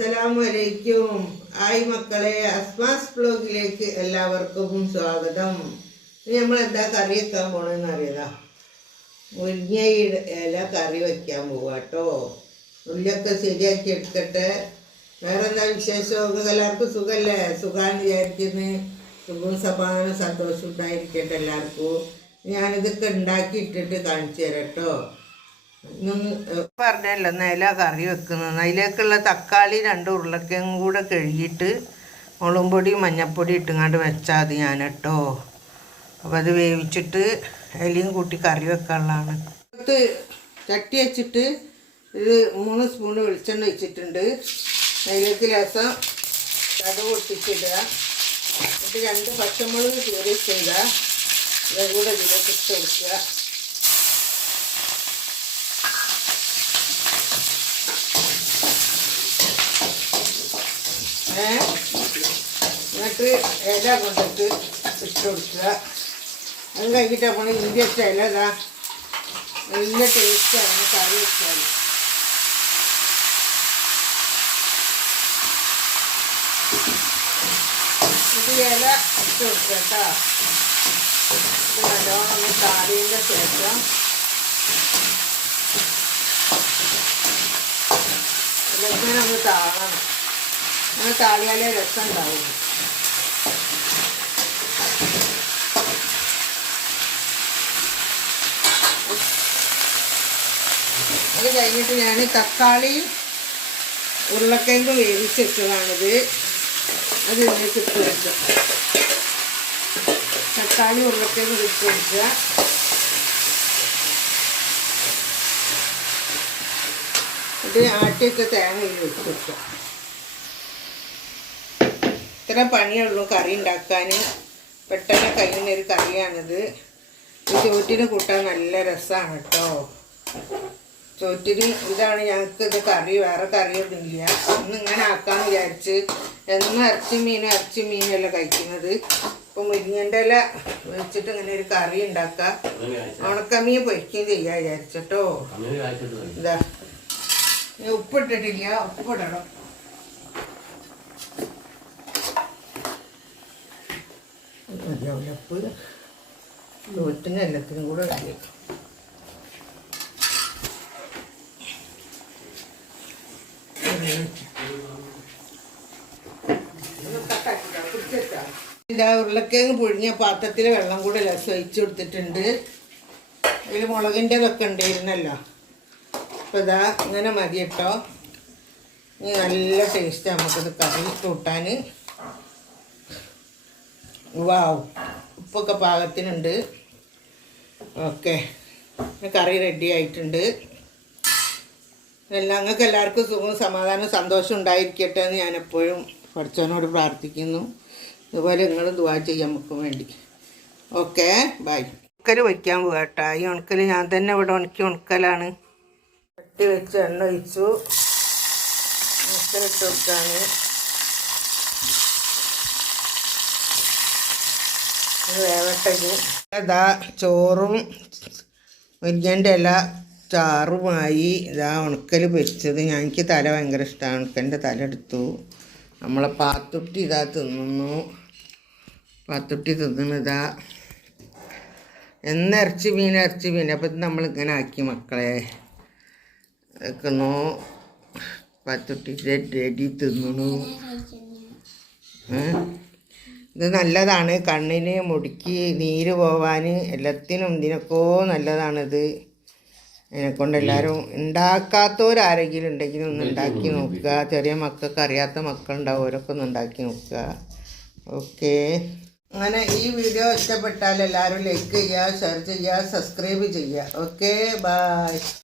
അസ്സലാമലൈക്കും. ആയി മക്കളെ അസ്മാസ് ബ്ലോഗിലേക്ക് എല്ലാവർക്കും സ്വാഗതം. നമ്മൾ എന്താ കറി വെക്കാൻ പോണെന്ന് അറിയതാ മുരിങ്ങ ഇല കറി വെക്കാൻ പോവാ കേട്ടോ ഉള്ളിയൊക്കെ ശരിയാക്കി എടുക്കട്ടെ. വേറെ എന്താ വിശേഷം എല്ലാവർക്കും സുഖമല്ലേ സുഖാന്ന് വിചാരിക്കുന്നത് സുഖവും സമാധാനം സന്തോഷം ഉണ്ടായിരിക്കട്ടെ എല്ലാവർക്കും. ഞാനിതൊക്കെ ഉണ്ടാക്കി ഇട്ടിട്ട് കാണിച്ചു തരാം കേട്ടോ പറഞ്ഞല്ലോ നില കറി വെക്കുന്നത്. അതിലേക്കുള്ള തക്കാളി രണ്ട് ഉരുളക്കയും കൂടെ കഴുകിയിട്ട് മുളകും പൊടി മഞ്ഞൾപ്പൊടി ഇട്ടുങ്ങാണ്ട് വെച്ചാൽ മതി ഞാൻ കേട്ടോ അപ്പോൾ അത് വേവിച്ചിട്ട് ഇലയും കൂട്ടി കറി വെക്കാനുള്ളതാണ്. ഇത് ചട്ടി വെച്ചിട്ട് ഇത് മൂന്ന് സ്പൂണ് വെളിച്ചെണ്ണ വെച്ചിട്ടുണ്ട് അതിലേക്ക് രസം കട പൊട്ടിച്ചിടുക. എന്നിട്ട് രണ്ട് പച്ചമുളക് കീറി ചെയ്യുക ഇതും കൂടെ ഇതിലേക്ക് ഇട്ട് കൊടുക്കുക. എന്നിട്ട് ഇല കൊണ്ടിട്ട് ഇട്ട് കൊടുക്കുക. അത് കഴിഞ്ഞിട്ട് നമ്മൾ ഇഞ്ചിച്ച ഇല ഇതാ നല്ല ടേസ്റ്റാണ് കറി വെച്ചാൽ ഇത് ഇല ഇട്ട് കൊടുക്കുക കേട്ടോ. ഇത് നല്ലോണം താടിയതിന്റെ ശേഷം ഇങ്ങനെ ഒന്ന് താഴണം അങ്ങനെ താളിയാലേ രസം ഉണ്ടാവും അത് കഴിഞ്ഞിട്ട് ഞാൻ തക്കാളിയും ഉരുളക്കിഴങ്ങ് വേവിച്ച് വെച്ചതാണിത് അത് ഇതിലേക്ക് ഇട്ട് വെക്കുക തക്കാളി ഉരുളക്കിഴങ്ങ് ഇട്ട് വെക്കുക ഇത് ആട്ടിയൊക്കെ തേങ്ങ ഇതിൽ വെച്ച് വെക്കുക ഇത്ര പണിയുള്ളൂ കറി ഉണ്ടാക്കാൻ പെട്ടെന്ന് കഴിയുന്നൊരു കറിയാണിത്. ചോറ്റിന് കൂട്ടാൻ നല്ല രസമാണ് കേട്ടോ ചോറ്റിന് ഇതാണ് ഞങ്ങൾക്ക് ഇത് കറി വേറെ കറിയൊന്നും ഇല്ല ഒന്ന് ഇങ്ങനെ ആക്കാന്ന് വിചാരിച്ച് എന്നും ഇറച്ചി മീനും ഇറച്ചി മീനും അല്ല കഴിക്കുന്നത്. ഇപ്പം മുരിങ്ങന്റെ ഇല വെച്ചിട്ട് ഇങ്ങനെ ഒരു കറി ഉണ്ടാക്കാം. ഉണക്കമീൻ പൊരിക്കുകയും ചെയ്യാൻ വിചാരിച്ചിട്ടോ ഇതാ. ഉപ്പിട്ടിട്ടില്ല ഉപ്പിടണം ഉപ്പ് ചോറ്റിന് എല്ലാത്തിനും കൂടെ ഇതാ ഉരുളക്കിഴങ്ങ് പുഴിഞ്ഞ പാത്രത്തിൽ വെള്ളം കൂടെ രസം ഒഴിച്ചു കൊടുത്തിട്ടുണ്ട്. അതിൽ മുളകിന്റെ ഇതൊക്കെ ഉണ്ടായിരുന്നല്ലോ. അപ്പോൾ ഇതാ ഇങ്ങനെ മതി കേട്ടോ നല്ല ടേസ്റ്റ് നമുക്കിത് കറി കൂട്ടാൻ. വാവ്. ഉപ്പൊക്കെ പാകത്തിനുണ്ട്. ഓക്കെ. കറി റെഡി ആയിട്ടുണ്ട്. എല്ലാം നിങ്ങൾക്ക് എല്ലാവർക്കും സുഖവും സമാധാനവും സന്തോഷം ഉണ്ടായിരിക്കട്ടെ എന്ന് ഞാൻ എപ്പോഴും പഠിച്ചവനോട് പ്രാർത്ഥിക്കുന്നു. അതുപോലെ നിങ്ങൾ ദുവാ ചെയ്യാൻ നമുക്ക് വേണ്ടി. ഓക്കെ. ബൈ. ഉണക്കൽ വയ്ക്കാൻ പോകട്ടെ ഈ ഉണക്കൽ ഞാൻ തന്നെ ഇവിടെ ഉണക്കി ഉണക്കലാണ്. വെട്ടി വെച്ച് എണ്ണ ഒഴിച്ചു. ഉണക്കലിട്ട് കൊടുക്കാണ്. വേവട്ടത് ഇതാ ചോറും മുരിങ്ങന്റെ ഇല ചാറുമായി ഇതാ ഉണക്കൽ പൊരിച്ചത്. ഞാൻ എനിക്ക് തല ഭയങ്കര ഇഷ്ടമാണ് ഉണക്കന്റെ തല എടുത്തു. നമ്മളെ പാത്തുട്ടി ഇതാ തിന്നുന്നു. പാത്തുട്ടി തിന്നണതാ എന്ന് ഇറച്ചി മീൻ ഇറച്ചി മീൻ. അപ്പം നമ്മളിങ്ങനെ ആക്കി മക്കളെ. വെക്കുന്നു. പാത്തുട്ടി റെഡി തിന്നണു ഏഹ് ഇത് നല്ലതാണ്. കണ്ണിന് മുടിക്ക് നീര് പോവാൻ എല്ലാത്തിനും ഇതിനൊക്കെ നല്ലതാണിത്. അതിനെക്കൊണ്ട് എല്ലാവരും ഉണ്ടാക്കാത്തവരാരെങ്കിലും ഉണ്ടെങ്കിൽ ഒന്ന് ഉണ്ടാക്കി നോക്കുക. ചെറിയ മക്കൾക്ക് അറിയാത്ത മക്കളുണ്ടാവും അവരൊക്കെ ഒന്ന് ഉണ്ടാക്കി നോക്കുക. ഓക്കെ. അങ്ങനെ ഈ വീഡിയോ ഇഷ്ടപ്പെട്ടാൽ എല്ലാവരും ലൈക്ക് ചെയ്യുക ഷെയർ ചെയ്യുക സബ്സ്ക്രൈബ് ചെയ്യുക. Okay bye